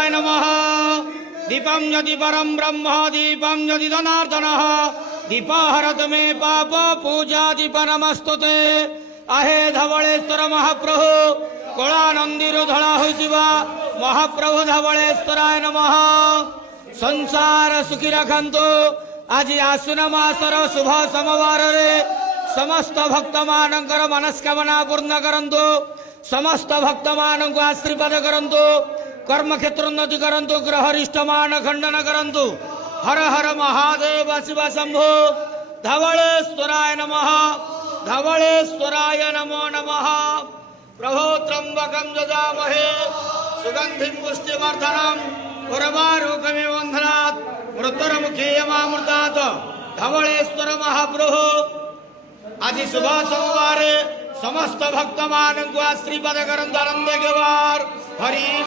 धवलेश्वराय नमः। दीपं यदि परं ब्रह्म दीपं यदि जनार्दनः दीपहरत मे पाप पूजा दीप नमस्तुते। आहे धवलेश्वर महाप्रभु कलानंदीर धड़ा होइतिबा महाप्रभु धवलेश्वराय नमः। संसार सुखी रखंतु। आज आश्विन मासर शुभ सोमवार रे समस्त भक्त मानकर मनस्कामना पूर्ण करंतु। समस्त भक्त मान को आशीर्वाद करंतु। कर्म क्षेत्र उन्नति करंतु। ग्रहरिष्ट मान खंडन करंतु। हर हर महादेव शिव शंभो। धवलेश्वराय नमः। धवलेश्वराय नमो नमः। प्रभो त्र्यंबकं यजामहे सुगंधिं पुष्टिवर्धनम् उर्वारुकमिव बन्धनात् मृत्युर्मुखे यमामृतात्। धवलेश्वर महाप्रभु आज शुभ सोमवार समस्त भक्त मान को आशीर्वाद करंतु। आनंद के वार हरि।